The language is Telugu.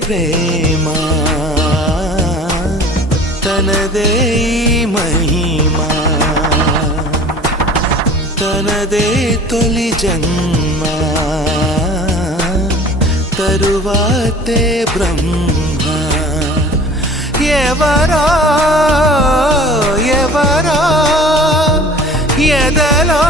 ప్రేమ తనదే మహిమా తనదే తొలి జన్మ తరువాతే బ్రహ్మ ఎవరో ఎవరో ఎదలో